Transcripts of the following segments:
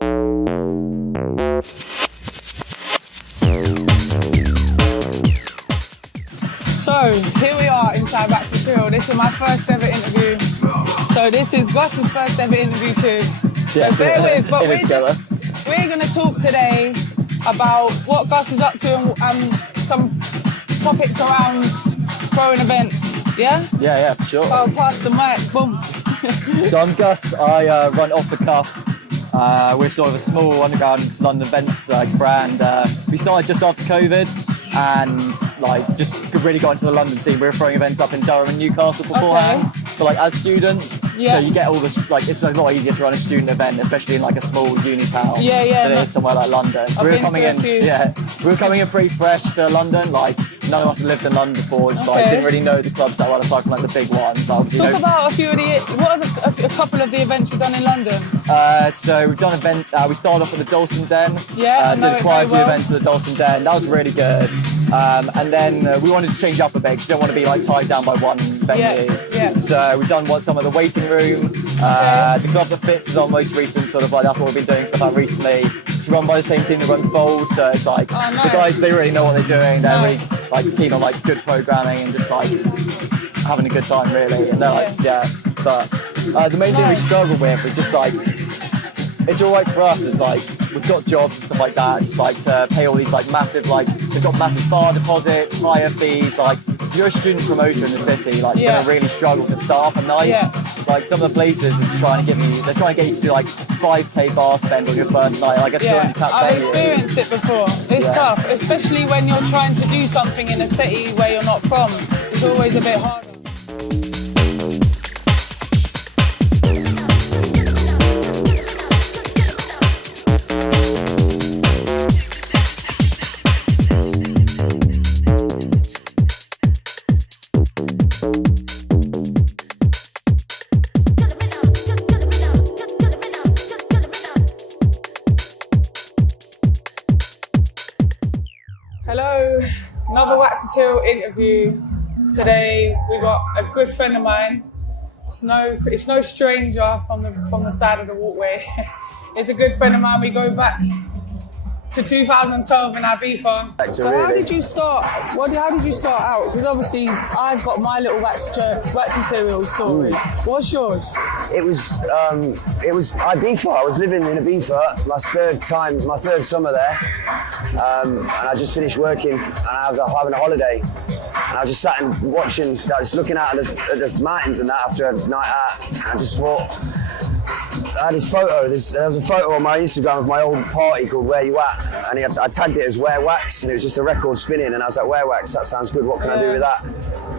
So here we are inside Back to Material. This is my first ever interview. So this is Gus's first ever interview too. So bear with, but we're going to talk today about what Gus is up to and some topics around throwing events. Yeah? Yeah, for sure. So pass the mic, boom. So I'm Gus, I run Off the Cuff. We're sort of a small underground London events brand. We started just after COVID and just really got into the London scene. We were throwing events up in Durham and Newcastle beforehand. But as students, so you get all this, it's a lot easier to run a student event, especially in a small uni town than it is somewhere like London. So we were coming in pretty fresh to London. None of us had lived in London before, didn't really know the clubs that well aside from the big ones. Talk about a few of a couple of the events you've done in London. So we've done events, we started off at the Dalston Den. Did quite a few events at the Dalston Den, that was really good. And then we wanted to change up a bit because you don't want to be tied down by one venue. So we've done some of the waiting room, the club that fits is our most recent that's what we've been doing stuff out recently. It's run by the same team that run Fold, so it's the guys, they really know what they're doing. They're really keen on good programming and just having a good time really. And they're but the main thing we struggle with is just it's all right for us is we've got jobs and stuff like that, just to pay all these massive they've got massive bar deposits, higher fees. If you're a student promoter in the city, you're gonna really struggle to start up a night. Some of the places are trying to get you to do 5k bar spend on your first night, a 200 cap I've venue. experienced it before. It's tough, especially when you're trying to do something in a city where you're not from. It's always a bit harder. Hello, another Wax Material interview. Today we got a good friend of mine. It's no stranger from the side of the walkway. It's a good friend of mine. We go back to 2012 in Ibiza. So how did you start? How did you start out? Because obviously I've got my little wax material story. What's yours? It was Ibiza. I was living in Ibiza, my third summer there, and I just finished working, and I was having a holiday, and I just sat and watching, looking out at the mountains and that after a night out, and I just thought. I had this photo, there was a photo on my Instagram of my old party called Where You At, and I tagged it as Wear Wax, and it was just a record spinning, and I was like, Wear Wax, that sounds good, what can I do with that?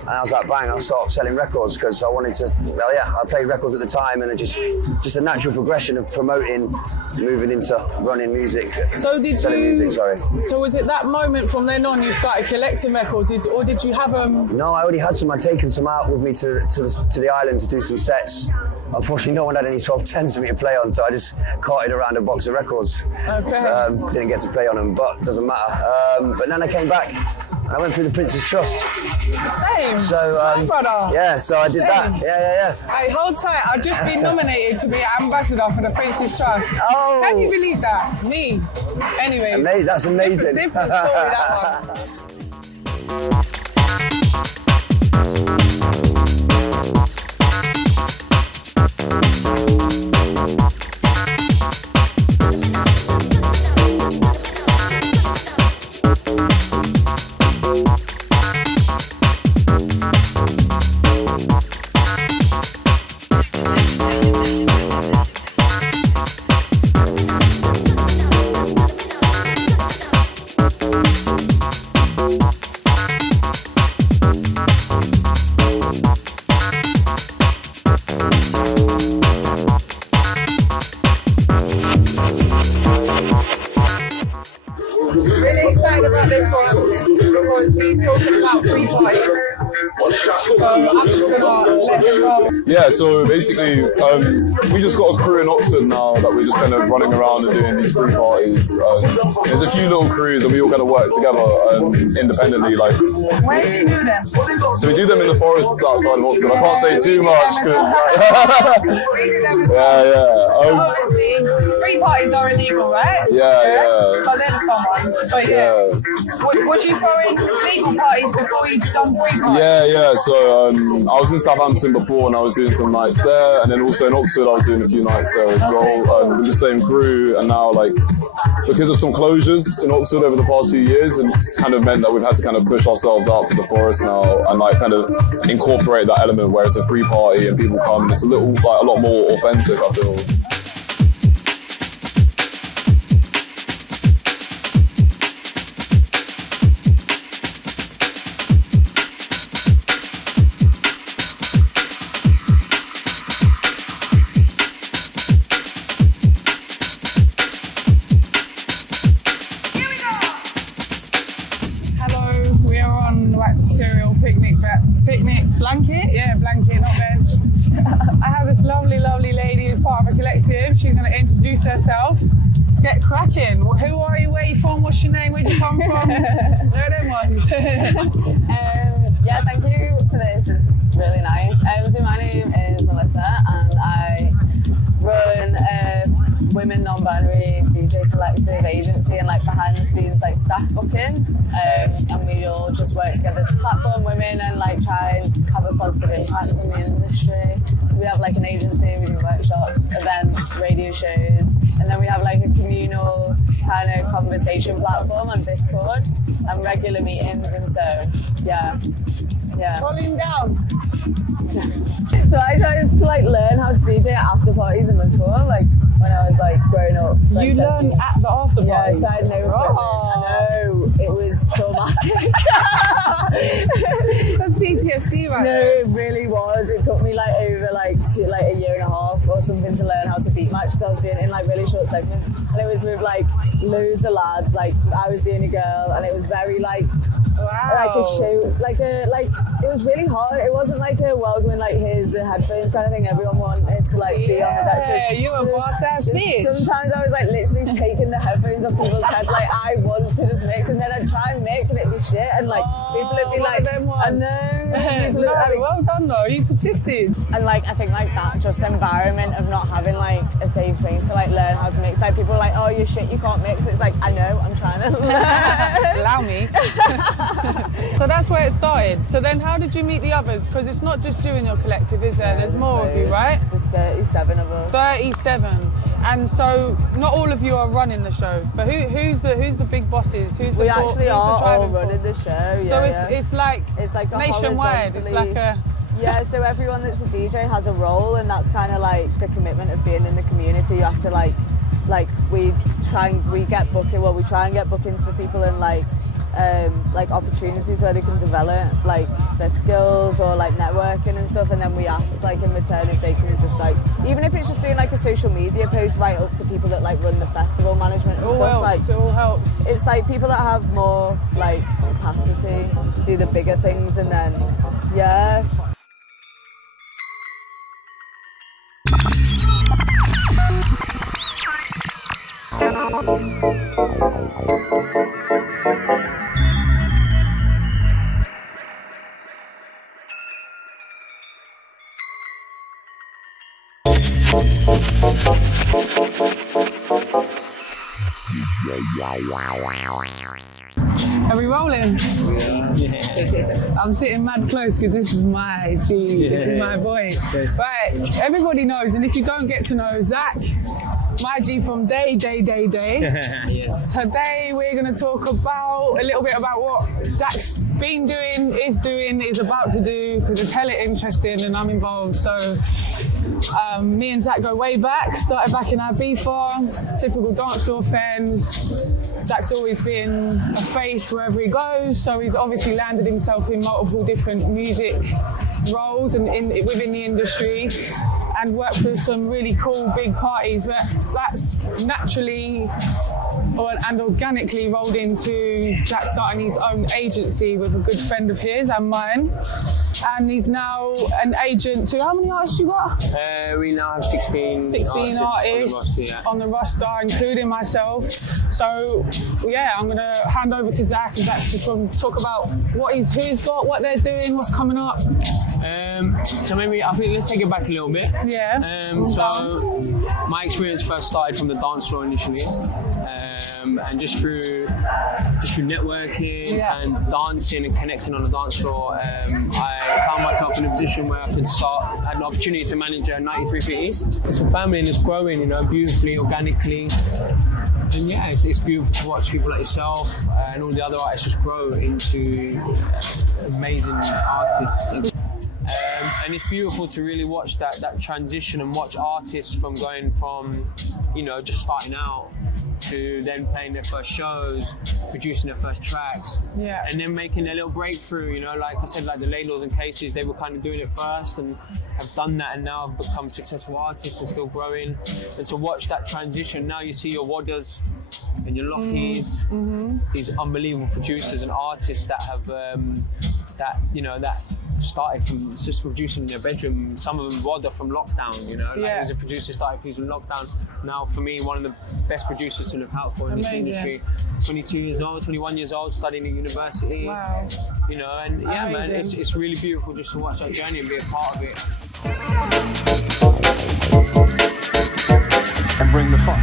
And I was like, bang, I'll start selling records, because I wanted to, I played records at the time, and it just a natural progression of promoting, moving into running music, selling music. So was it that moment from then on you started collecting records, or did you have them? No, I already had some. I'd taken some out with me to the island to do some sets. Unfortunately, no one had any 1210s for me to play on, so I just carted around a box of records. Okay. Didn't get to play on them, but doesn't matter. But then I came back and I went through the Prince's Trust. Same. So, brother. Yeah, so I did that. Yeah. Hey, hold tight. I've just been nominated to be ambassador for the Prince's Trust. Oh. Can you believe that? Me. Anyway. That's amazing. Different story, that one. He's talking about free parties. So I'm just gonna let him know. Yeah, so basically, we just got a crew in Oxford now that we're just kind of running around and doing these free parties. There's a few little crews and we all kind of work together independently. Where do you do them? So we do them in the forests outside of Oxford. I can't say too much. Yeah. Yeah. free parties are illegal, right? Yeah. But they're the fun ones. But was you throwing legal parties before you done free parties? Yeah. So I was in Southampton before and I was doing some nights there, and then also in Oxford I was doing a few nights there as well with the same crew. And now, like, because of some closures in Oxford over the past few years, it's kind of meant that we've had to kind of push ourselves out to the forest now and like kind of incorporate that element where it's a free party and people come and it's a lot more authentic, I feel. Blanket? Yeah, blanket, not bench. I have this lovely lady who's part of a collective. She's going to introduce herself. Let's get cracking. Who are you? Where are you from? What's your name? Where'd you come from? They're them ones. Yeah, thank you for this. It's really nice. So my name is Melissa and I run a women non-binary DJ collective agency and like behind the scenes like staff booking, and we all just work together to platform women and like try and have a positive impact on the industry. So we have like an agency, we do workshops, events, radio shows, and then we have like a communal kind of conversation platform on Discord and regular meetings, and so yeah. Volume down. So I tried to like learn how to DJ at after parties in the tour, like when I was like growing up. Like, you learned at the after party? Yeah, so I had no equipment. I know, it was traumatic. That's PTSD, right? No, it really was. It took me like over like a year and a half or something to learn how to beat match, because I was doing it in like really short segments, and it was with like loads of lads. Like I was the only girl, and it was very like like a show, like it was really hard. It wasn't like a welcoming like here's the headphones kind of thing. Everyone wanted to like be on the best. Yeah, you a boss ass bitch. Sometimes I was like literally taking the headphones off people's heads, like I want to just mix, and then I'd try and mix and it'd be shit, and like people would be like, I know. Well done though, you persisted. And like I think like that just environment of not having like a safe space to like learn how to mix. Like people are like, oh you're shit, you can't mix. It's like I know, I'm trying to learn. Allow me. So that's where it started. So then how did you meet the others? Because it's not just you in your collective, is there? There's more of you, right? There's 37 of us. 37. And so not all of you are running the show, but who's the big bosses? We actually are all running the show. So it's like a nationwide. It's like a yeah. So everyone that's a DJ has a role, and that's kind of like the commitment of being in the community. You have to like we try and get bookings for people and like opportunities where they can develop like their skills or like networking and stuff, and then we ask like in return if they can just like, even if it's just doing like a social media post right up to people that like run the festival management and stuff. Like it all helps. It's like people that have more like capacity do the bigger things, and then yeah. Are we rolling? Yeah. I'm sitting mad close because this is my G, this is my boy. Yes. Right, everybody knows, and if you don't get to know Zach, my G from day. Yes. Today we're going to talk about a little bit about what Zach's been doing, is about to do, because it's hella interesting and I'm involved. So me and Zach go way back, started back in Ibiza, typical dance floor friends. Zach's always been a face wherever he goes, so he's obviously landed himself in multiple different music roles and within the industry, and worked for some really cool big parties, but that's naturally and organically rolled into Zach starting his own agency with a good friend of his and mine, and he's now an agent to, how many artists you got? We now have 16 artists on the roster, including myself. So yeah, I'm gonna hand over to Zach, and Zach's just going to talk about who's got, what they're doing, what's coming up. So maybe I think let's take it back a little bit. Yeah. So my experience first started from the dance floor initially, and just through networking and dancing and connecting on the dance floor, I found myself in a position where I had an opportunity to manage 93 Feet East. It's a family and it's growing, you know, beautifully, organically. And yeah, it's beautiful to watch people like yourself and all the other artists just grow into amazing artists. And it's beautiful to really watch that transition and watch artists from going from, you know, just starting out to then playing their first shows, producing their first tracks, and then making their little breakthrough. You know, like I said, like the Laidlaws and Cases, they were kind of doing it first and have done that, and now have become successful artists and still growing. And to watch that transition, now you see your Wadders and your Lockies, these unbelievable producers and artists that have that started from just producing in their bedroom. Some of them Wadder from lockdown, you know, like he was a producer, started producing in lockdown. Now for me, one of the best producers to look out for in this industry. 22 years old, 21 years old, studying at university. Wow. You know, and yeah, man, it's really beautiful just to watch that journey and be a part of it. And bring the fun.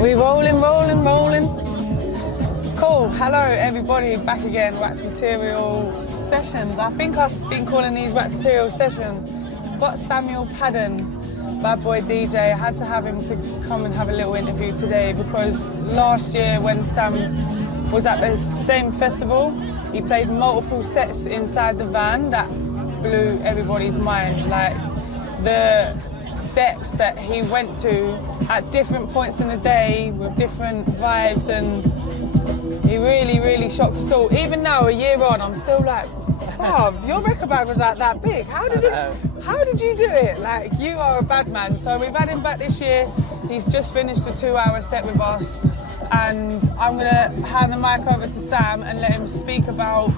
We rolling. Cool. Hello everybody, back again. Wax Material Sessions. I think I've been calling these Wax Material Sessions. Got Samuel Padden, bad boy DJ. I had to have him to come and have a little interview today because last year when Sam was at the same festival, he played multiple sets inside the van that blew everybody's mind. Like the depths that he went to at different points in the day with different vibes, and he really shocked us all. Even now, a year on, I'm still like, wow, your record bag was like that big. How did you do it? Like, you are a bad man. So we've had him back this year. He's just finished a 2-hour set with us, and I'm gonna hand the mic over to Sam and let him speak about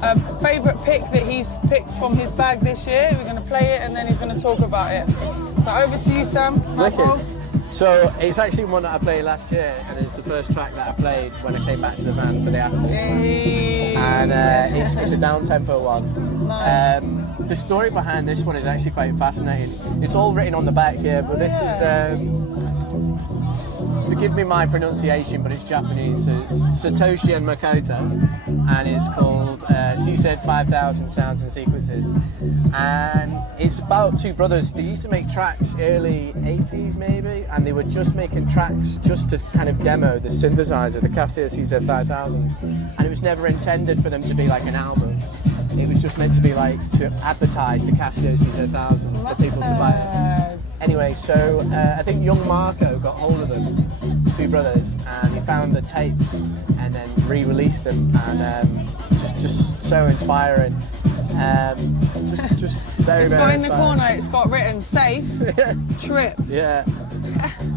a favourite pick that he's picked from his bag this year. We're gonna play it and then he's gonna talk about it. So over to you, Sam. Wicked. So it's actually one that I played last year, and it's the first track that I played when I came back to the van for the after. Hey. And it's a down-tempo one. Nice. The story behind this one is actually quite fascinating. It's all written on the back here, but this is, forgive me my pronunciation, but it's Japanese, so it's Satoshi and Makoto, and it's called She Said 5,000 Sounds and Sequences. And it's about two brothers. They used to make tracks early 80s maybe, and they were just making tracks just to kind of demo the synthesizer, the Casio CZ 5000, and it was never intended for them to be like an album. It was just meant to be like to advertise the Casio CZ 1000 for people to buy it. Anyway, so I think young Marco got hold of them, two brothers, and he found the tapes and then re-released them, and just so inspiring. Just very, it's very got in the inspiring. corner, it's got written safe, trip. Yeah.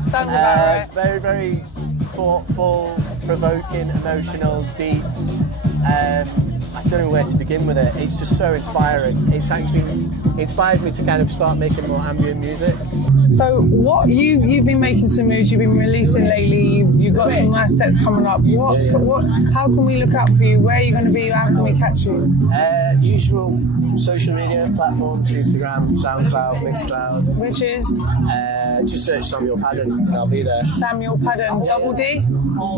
Sounds about right. Very, very thoughtful, provoking, emotional, deep. I don't know where to begin with it. It's just so inspiring. It's actually inspired me to kind of start making more ambient music. So what you've been making some moves, you've been releasing lately, you've got some nice sets coming up. How can we look out for you? Where are you going to be? How can we catch you? Usual social media platforms, Instagram, SoundCloud, Mixcloud. Which is? Just search Samuel Padden and I'll be there. Samuel Padden, double D?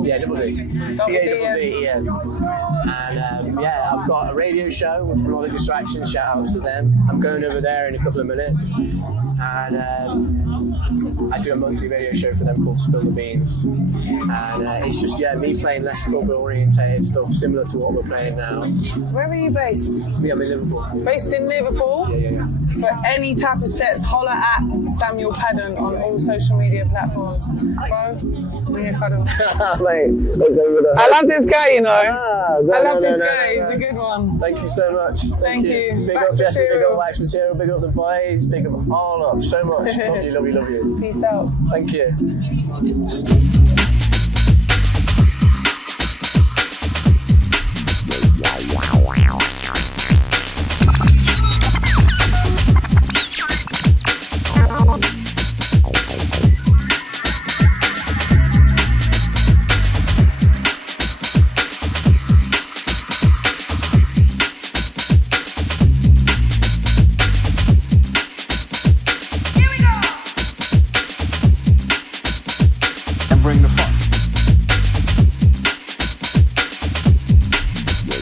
Yeah, double D. P-A-double-D-E-N. And yeah, I've got a radio show with Brother Distractions, shout outs to them. I'm going over there in a couple of minutes. And I do a monthly radio show for them called Spill the Beans. And it's just, me playing less club orientated stuff, similar to what we're playing now. Where are you based? Yeah, I'm in Liverpool. Based in Liverpool? Yeah. For any type of sets, holler at Samuel Padden on all social media platforms. Bro, give me a cuddle. I love this guy, you know. I love this guy, he's a good one. Thank you so much. Thank you. Big up Jessi, big up Wax Material, big up the boys, big up all up so much. Love you. Peace out. Thank you.